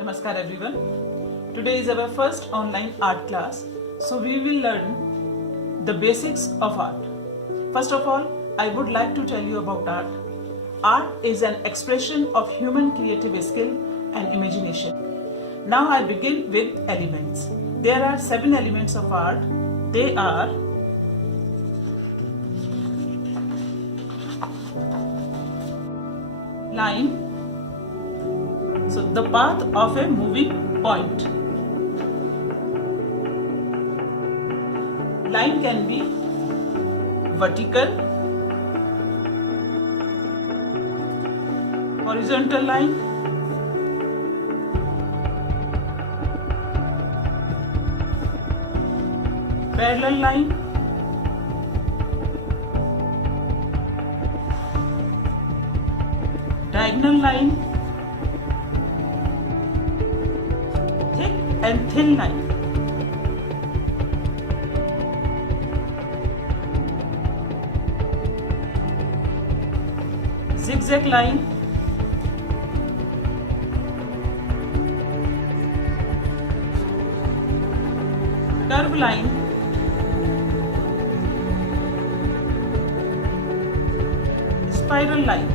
Namaskar everyone. Today is our first online art class. So we will learn the basics of art. First of all, I would like to tell you about art. Art is an expression of human creative skill and imagination. Now I begin with elements. There are 7 elements of art. They are line, so the path of a moving point. Line can be vertical, horizontal line, parallel line, diagonal line, thick and thin line. Zigzag line, curve line, spiral line,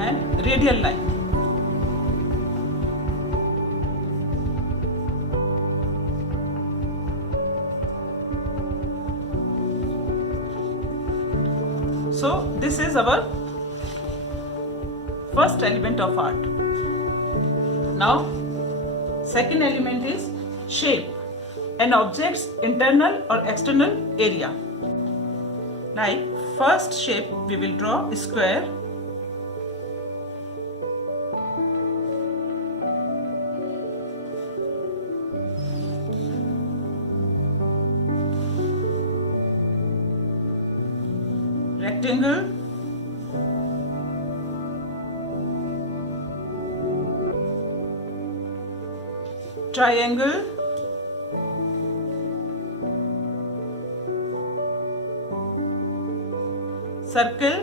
and radial line. So this is our first element of art. Now second element is shape, an object's internal or external area. Like first shape we will draw a square, rectangle, triangle, circle,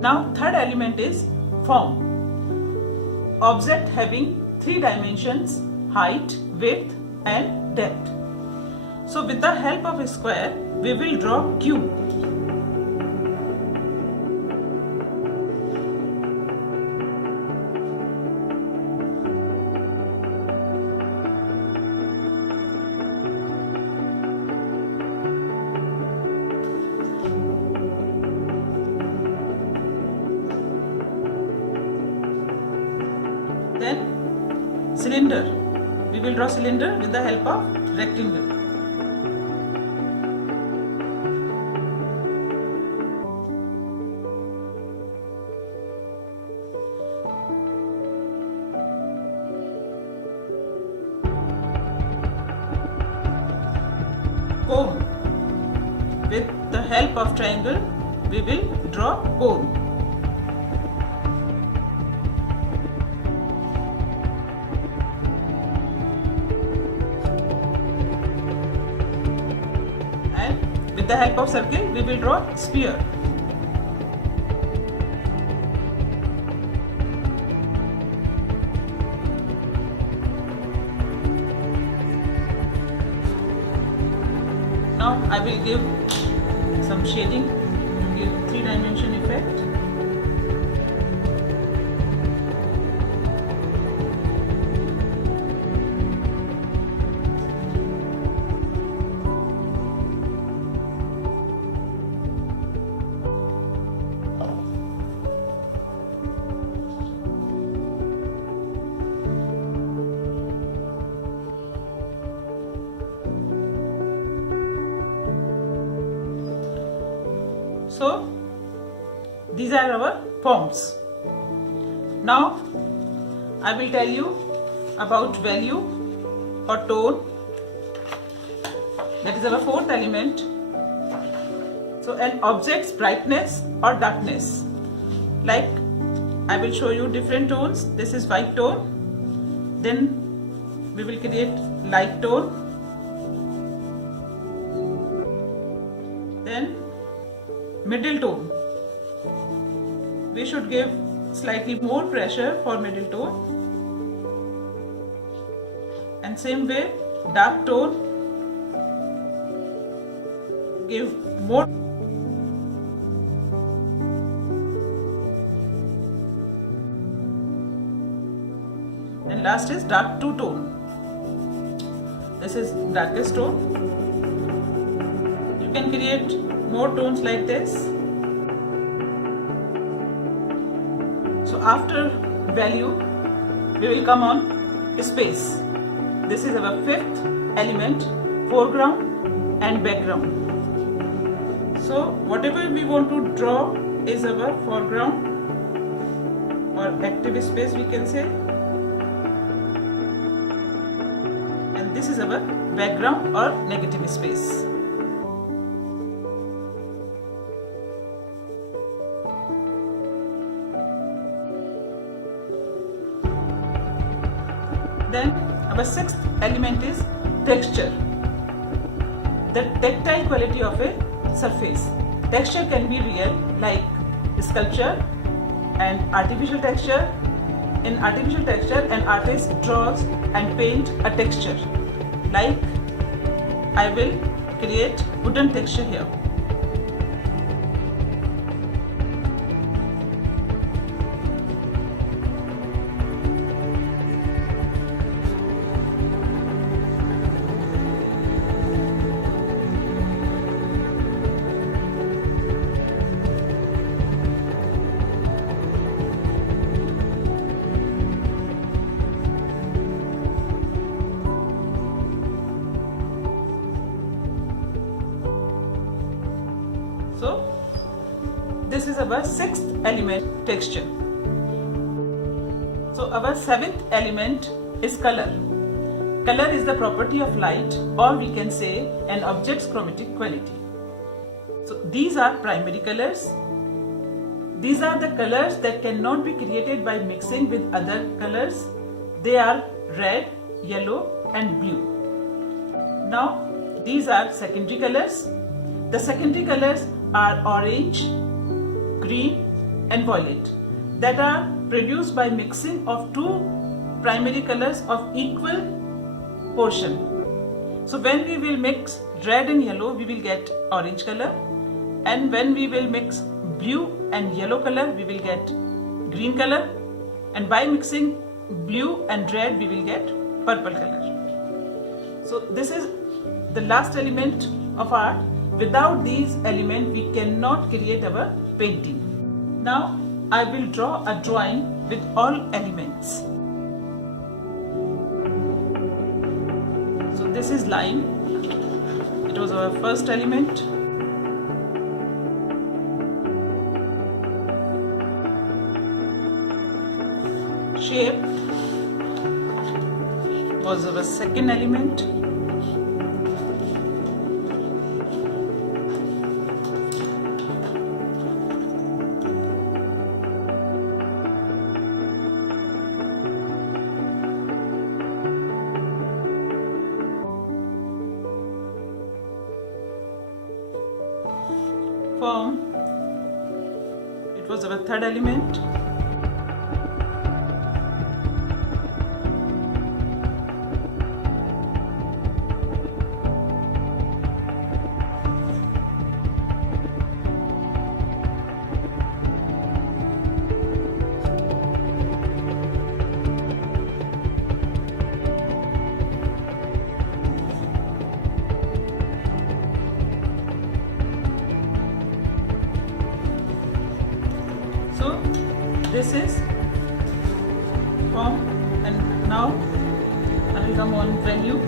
now third element is form, object having 3 dimensions, height, width and depth. So with the help of a square we will draw cube. Then cylinder, we will draw cylinder with the help of rectangle. Cone, with the help of triangle we will draw cone. With the help of circle we will draw sphere. Now I will give some shading to give 3-dimension effect. So these are our forms. Now I will tell you about value or tone. That is our fourth element. So an object's brightness or darkness. Like I will show you different tones. This is white tone. Then we will create light tone, Then middle tone. We should give slightly more pressure for middle tone. And same way, dark tone, give more. And last is dark two tone. This is darkest tone. You can create more tones like this. So after value, we will come on space. This is our fifth element, foreground and background. So whatever we want to draw is our foreground or active space, we can say. And this is our background or negative space. Then our sixth element is texture, the tactile quality of a surface. Texture can be real, like sculpture, and artificial texture. In artificial texture, an artist draws and paint a texture. Like I will create wooden texture here. So this is our sixth element, texture. So our seventh element is color. Color is the property of light, or we can say an object's chromatic quality. So these are primary colors. These are the colors that cannot be created by mixing with other colors. They are red, yellow and blue. Now these are secondary colors. The secondary colors are orange, green and violet, that are produced by mixing of two primary colors of equal portion. So when we will mix red and yellow, we will get orange color, and when we will mix blue and yellow color, we will get green color, and by mixing blue and red, we will get purple color. So this is the last element of art. Without these elements, we cannot create our painting. Now I will draw a drawing with all elements. So this is line. It was our first element. Shape was our second element. Form, it was our third element. So this is form, and now I will come on value.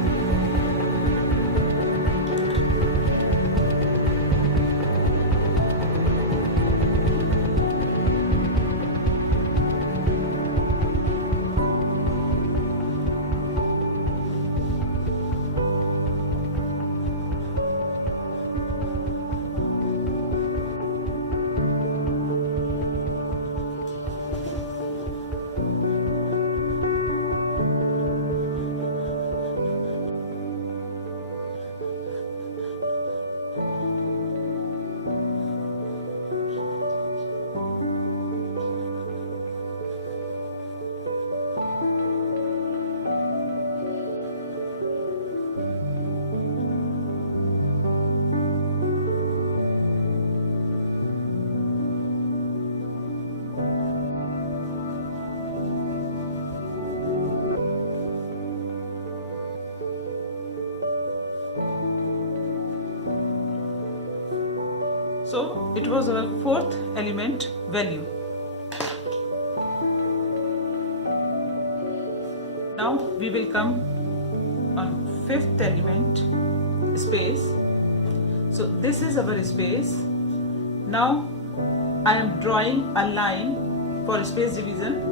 So it was our fourth element, value. Now we will come on fifth element, space. So this is our space. Now I am drawing a line for space division.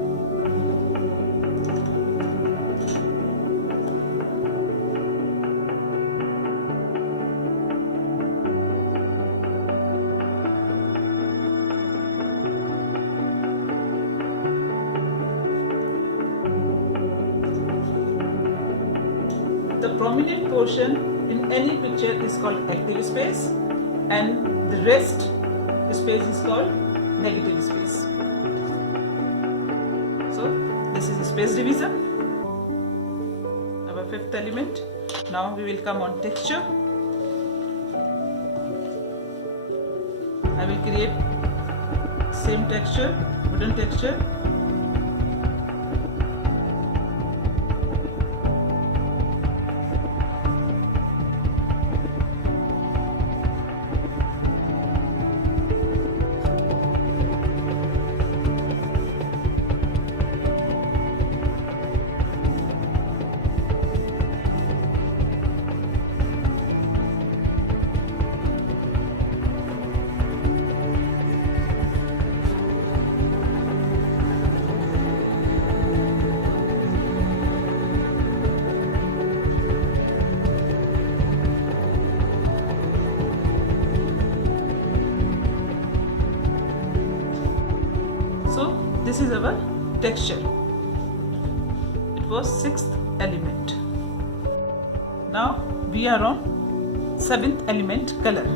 The prominent portion in any picture is called active space, and the rest space is called negative space. So this is space division, our fifth element. Now we will come on texture. I will create same texture, wooden texture. So this is our texture. It was sixth element. Now we are on seventh element, color.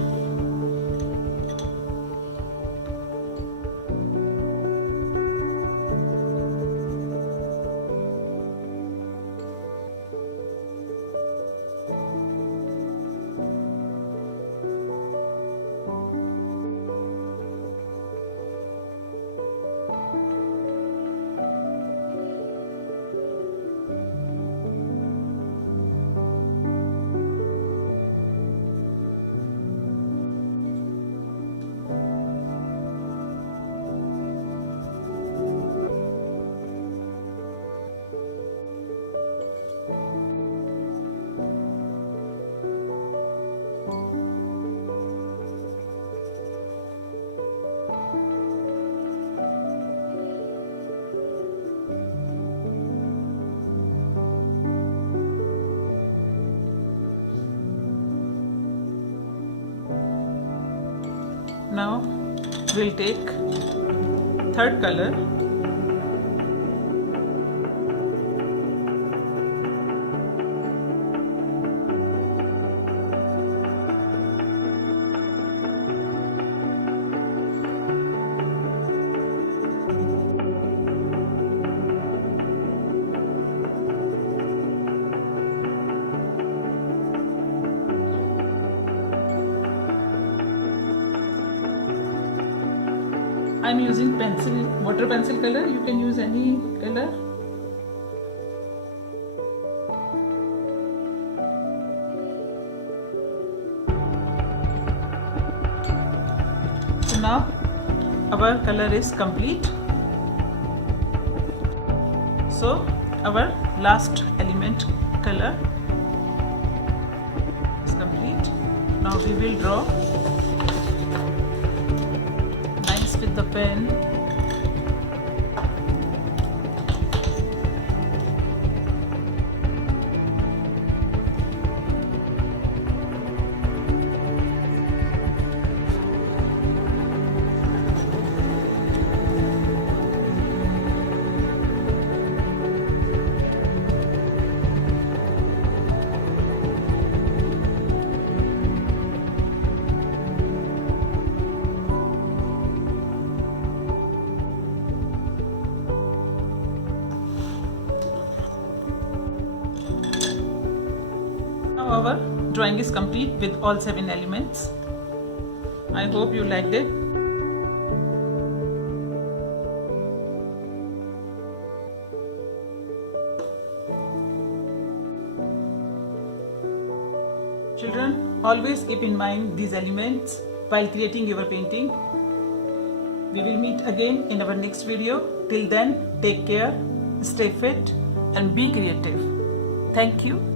Now we'll take third color. I'm using pencil, water pencil color. You can use any color. So now our color is complete. So our last element, color, is complete. Now we will draw lines with the pen. Now our drawing is complete with all 7 elements. I hope you liked it. Children, always keep in mind these elements while creating your painting. We will meet again in our next video. Till then, take care, stay fit and be creative. Thank you.